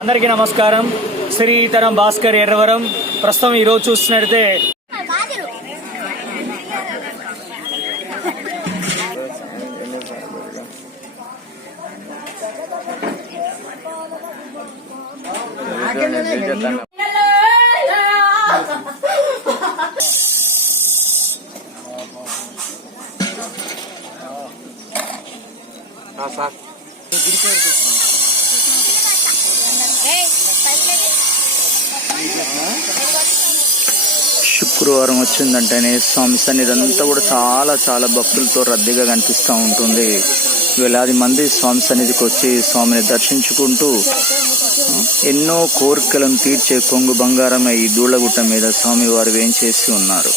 అందరికీ నమస్కారం. శ్రీతరం భాస్కర్ ఎర్రవరం. ప్రస్తుతం ఈరోజు చూస్తున్నట్టయితే శుక్రవారం వచ్చిందంటేనే స్వామి సన్నిధి అంతా కూడా చాలా భక్తులతో రద్దీగా కనిపిస్తూ ఉంటుంది. వేలాది మంది స్వామి సన్నిధికి వచ్చి స్వామిని దర్శించుకుంటూ ఎన్నో కోరికలను తీర్చే కొంగు బంగారమే ఈ దూళ్ళగుట్ట మీద స్వామి వారు వేంచేసి ఉన్నారు.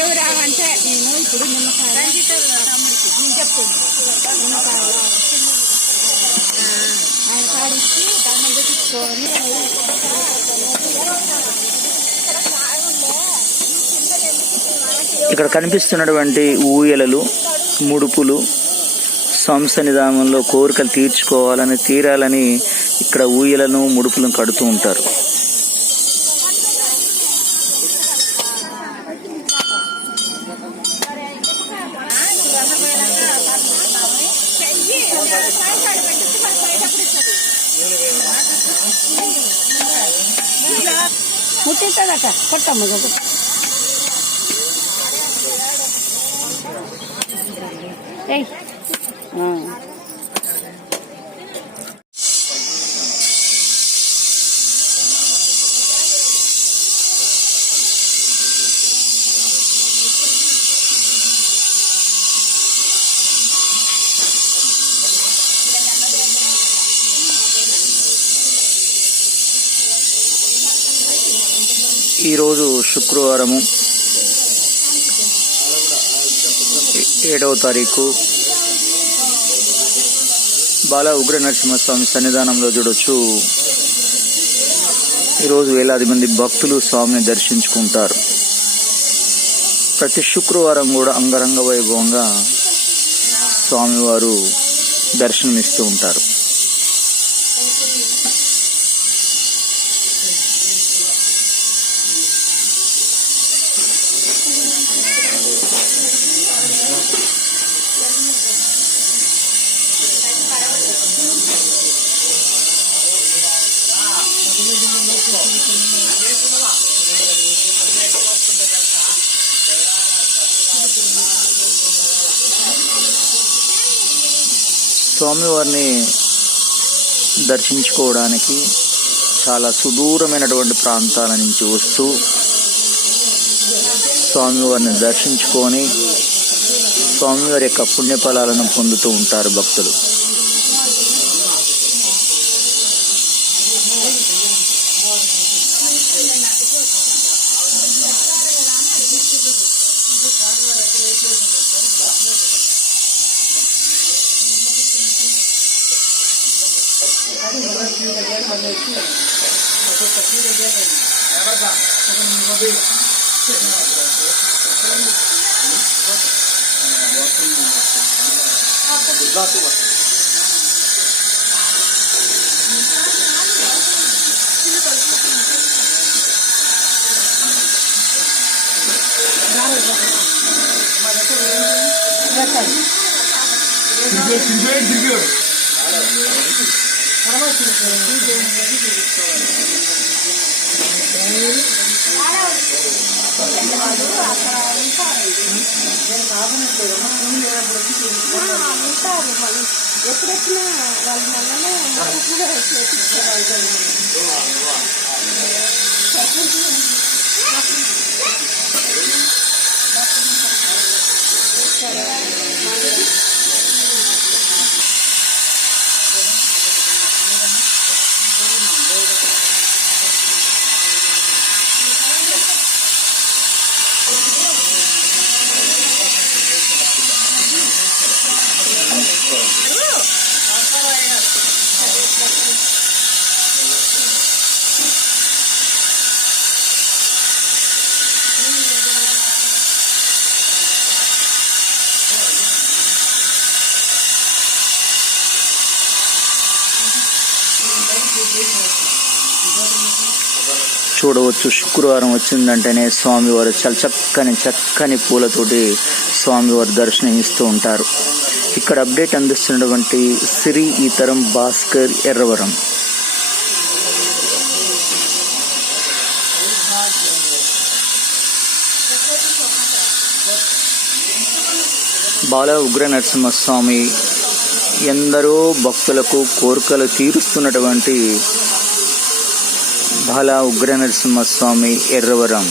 ఎవరావంటే నేను ఇప్పుడు నిమ్మకాయ ఆయన కాడిచ్చి దండం తెచ్చుకొని ఇక్కడ కనిపిస్తున్నటువంటి ఊయలలు, ముడుపులు స్వామి సన్నిధానంలో కోరికలు తీరాలని ఇక్కడ ఊయలను ముడుపులను కడుతూ ఉంటారు. ముట్టించదట కొట్టమ్మ ఈరోజు శుక్రవారము 7వ తారీఖు బాల ఉగ్ర నరసింహస్వామి సన్నిధానంలో చూడొచ్చు. ఈరోజు వేలాది మంది భక్తులు స్వామిని దర్శించుకుంటారు. ప్రతి శుక్రవారం కూడా అంగరంగ వైభవంగా స్వామివారు దర్శనమిస్తూ ఉంటారు. స్వామివారిని దర్శించుకోవడానికి చాలా సుదూరమైనటువంటి ప్రాంతాల నుంచి వస్తూ స్వామివారిని దర్శించుకొని స్వామివారి యొక్క పుణ్యఫలాలను పొందుతూ ఉంటారు భక్తులు. ఎప్పుడొచ్చినా వాళ్ళ మనమే చూడవచ్చు. శుక్రవారం వచ్చిందంటేనే స్వామివారు చాలా చక్కని పూలతోటి స్వామివారు దర్శనమిస్తూ ఉంటారు. ఇక్కడ అప్డేట్ అందిస్తున్నటువంటి శ్రీ ఈతరం భాస్కర్ ఎర్రవరం. బాల ఉగ్ర నరసింహస్వామి ఎందరో భక్తులకు కోరికలు తీరుస్తున్నటువంటి బాల ఉగ్ర నరసింహస్వామి ఎర్రవరం.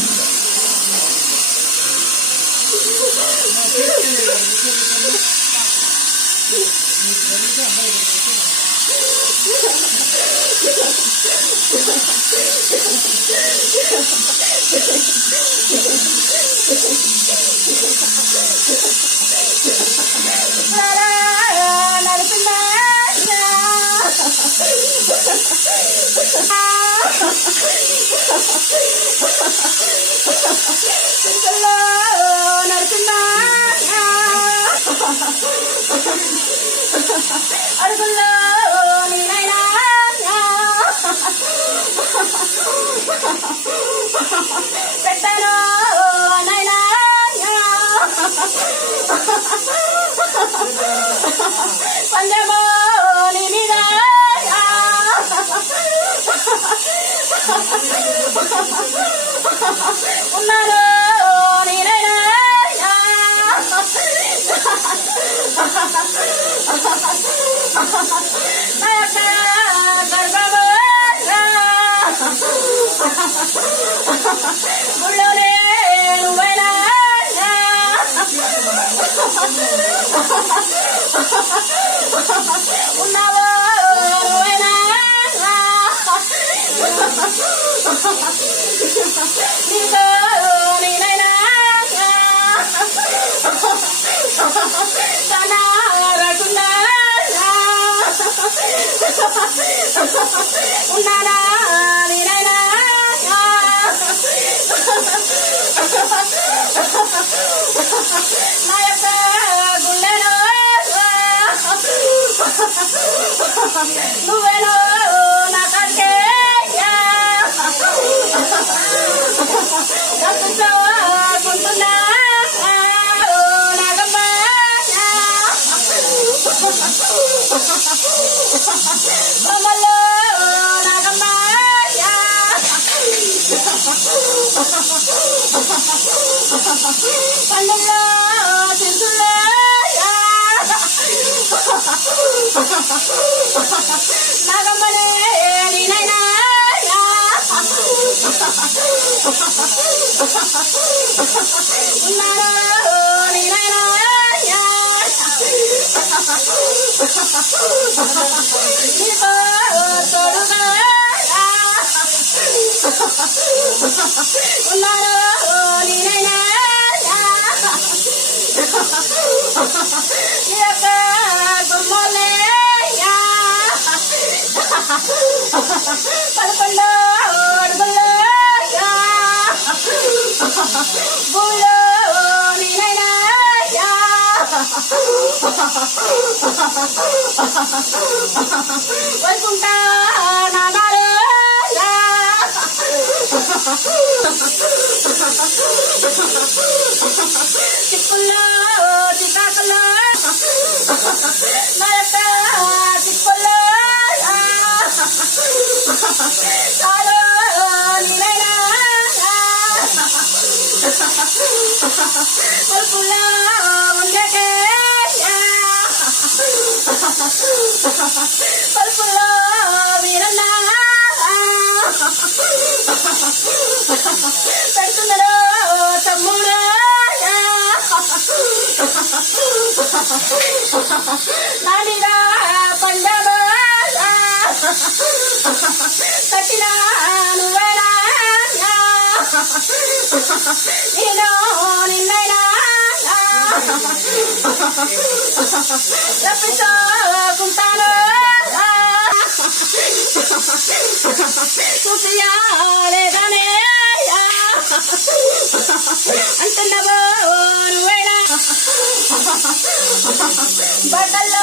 బట్టల